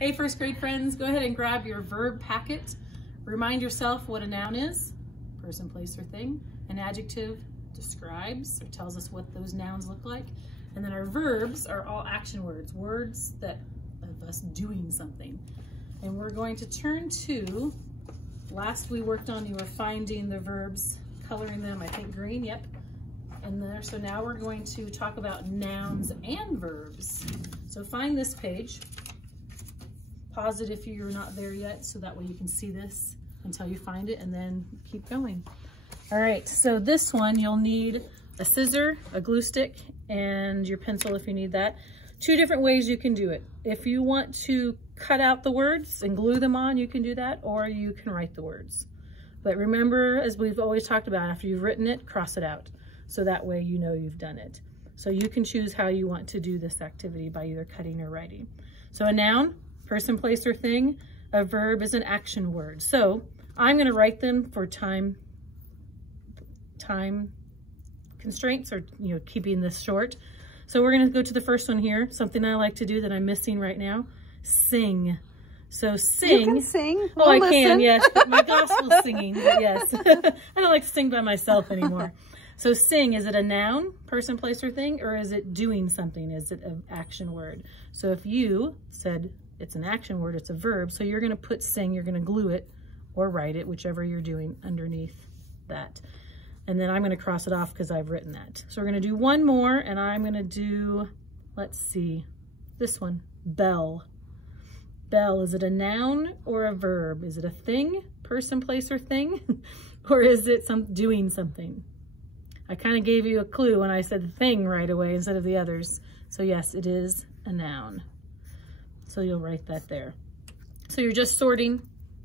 Hey, first grade friends, go ahead and grab your verb packet. Remind yourself what a noun is, person, place, or thing. An adjective describes or tells us what those nouns look like. And then our verbs are all action words, words that of us doing something. And we're going to turn to, last we worked on, you were finding the verbs, coloring them, I think green, yep. And there, so now we're going to talk about nouns and verbs. So find this page. Pause it if you're not there yet, so that way you can see this until you find it, and then keep going. All right, so this one you'll need a scissor, a glue stick, and your pencil if you need that. Two different ways you can do it. If you want to cut out the words and glue them on, you can do that, or you can write the words. But remember, as we've always talked about, after you've written it, cross it out. So that way you know you've done it. So you can choose how you want to do this activity by either cutting or writing. So a noun, person, place, or thing. A verb is an action word. So I'm going to write them for time constraints, or keeping this short. So we're going to go to the first one here. Something I like to do that I'm missing right now. Sing. So sing. You can sing. Oh, I can. Yes, my gospel singing. But yes, I don't like to sing by myself anymore. So sing, is it a noun, person, place, or thing, or is it doing something? Is it an action word? So if you said it's an action word, it's a verb, so you're going to put sing, you're going to glue it or write it, whichever you're doing underneath that. And then I'm going to cross it off because I've written that. So we're going to do one more, and I'm going to do, let's see, this one, bell. Bell, is it a noun or a verb? Is it a thing, person, place, or thing? Or is it doing something? I kind of gave you a clue when I said thing right away instead of the others. So yes, it is a noun. So you'll write that there. So you're just sorting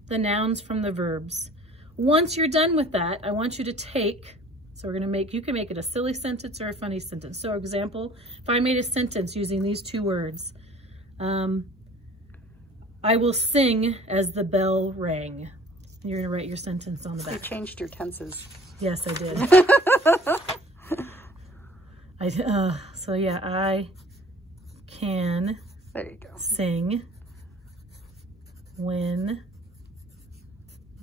the nouns from the verbs. Once you're done with that, I want you to take, so we're gonna you can make it a silly sentence or a funny sentence. So example, if I made a sentence using these two words, I will sing as the bell rang. You're gonna write your sentence on the back. You changed your tenses. Yes, I did. So yeah, I can there you go. Sing when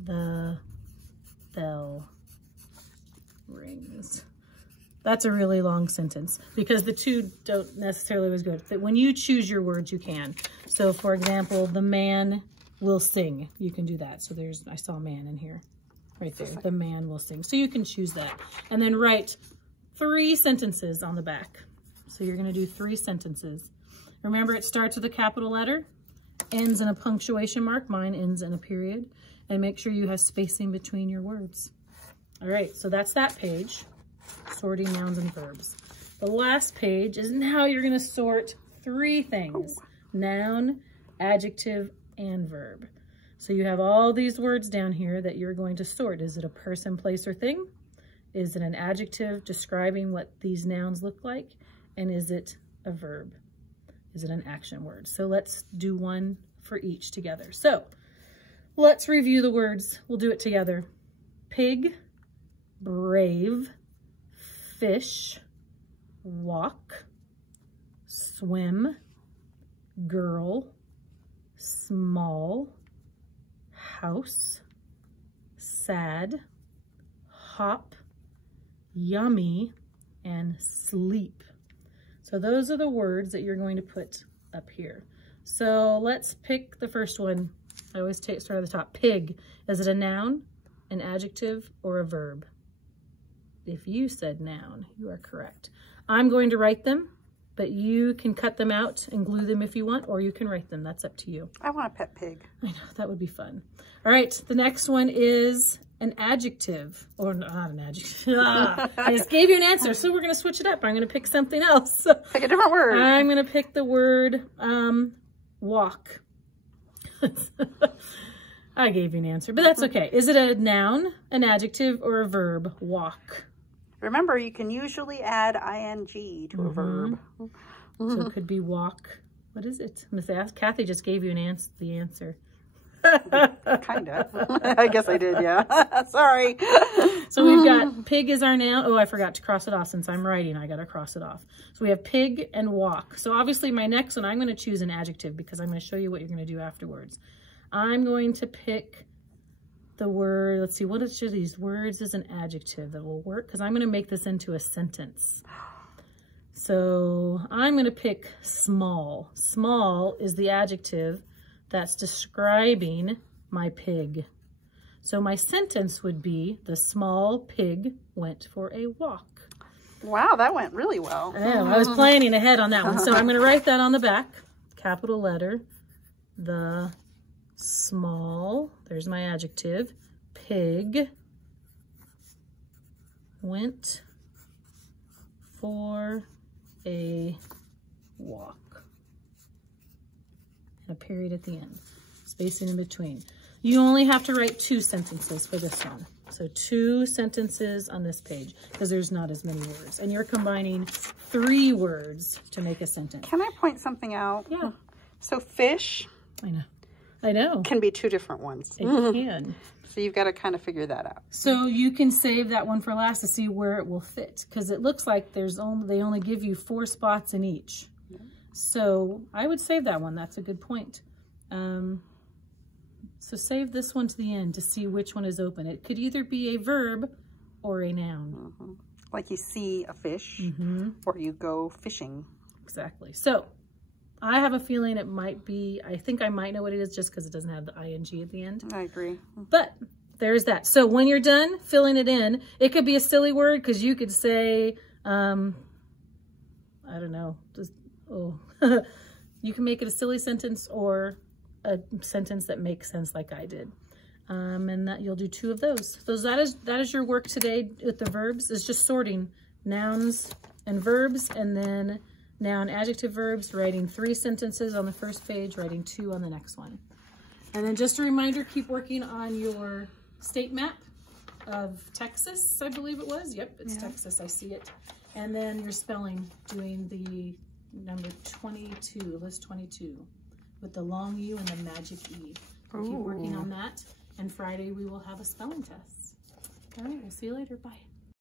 the bell rings. That's a really long sentence because the two don't necessarily always go. But when you choose your words, you can. So for example, the man will sing. You can do that. So I saw man in here. Right there, the man will sing. So you can choose that. And then write 3 sentences on the back. So you're gonna do 3 sentences. Remember, it starts with a capital letter, ends in a punctuation mark. Mine ends in a period. And make sure you have spacing between your words. All right, so that's that page, sorting nouns and verbs. The last page is now you're gonna sort 3 things, noun, adjective, and verb. So you have all these words down here that you're going to sort. Is it a person, place, or thing? Is it an adjective describing what these nouns look like? And is it a verb? Is it an action word? So let's do one for each together. So let's review the words. We'll do it together. Pig, brave, fish, walk, swim, girl, small, house, sad, hop, yummy, and sleep. So those are the words that you're going to put up here. So let's pick the first one. I always start at the top. Pig. Is it a noun, an adjective, or a verb? If you said noun, you are correct. I'm going to write them, but you can cut them out and glue them if you want, or you can write them. That's up to you. I want a pet pig. I know, that would be fun. All right, the next one is an adjective, or not an adjective. I just gave you an answer, so we're going to switch it up. I'm going to pick something else. Pick a different word. I'm going to pick the word walk. I gave you an answer, but that's okay. Is it a noun, an adjective, or a verb? Walk. Remember, you can usually add ing to a verb. So it could be walk. What is it? Miss Kathy just gave you the answer. Kind of. I guess I did, yeah. Sorry. So we've got pig is our noun. Oh, I forgot to cross it off since I'm writing. I got to cross it off. So we have pig and walk. So obviously my next one, I'm going to choose an adjective because I'm going to show you what you're going to do afterwards. I'm going to pick the word, let's see, what is these words as an adjective that will work? Because I'm going to make this into a sentence. So I'm going to pick small. Small is the adjective that's describing my pig. So my sentence would be, the small pig went for a walk. Wow, that went really well. I was planning ahead on that one. So I'm going to write that on the back, capital letter, the small, there's my adjective, pig went for a walk. And a period at the end, spacing in between. You only have to write 2 sentences for this one. So 2 sentences on this page because there's not as many words. And you're combining 3 words to make a sentence. Can I point something out? Yeah. So fish. I know. Can be 2 different ones. It can. So you've got to kind of figure that out. So you can save that one for last to see where it will fit because it looks like they only give you 4 spots in each. Yeah. So I would save that one. That's a good point. So save this one to the end to see which one is open. It could either be a verb or a noun. Like you see a fish or you go fishing. Exactly. So I have a feeling it might be, I think I might know what it is just because it doesn't have the ing at the end. I agree. But there's that. So when you're done filling it in, it could be a silly word because you could say, I don't know, just, you can make it a silly sentence or a sentence that makes sense like I did. And that you'll do 2 of those. So that is your work today with the verbs. It's just sorting nouns and verbs and then noun, adjective, verbs, writing 3 sentences on the first page, writing 2 on the next one. And then just a reminder, keep working on your state map of Texas, I believe it was. Yep, it's Texas, I see it. And then your spelling, doing the number 22, list 22, with the long U and the magic E. So keep working on that. And Friday we will have a spelling test. All right, we'll see you later. Bye.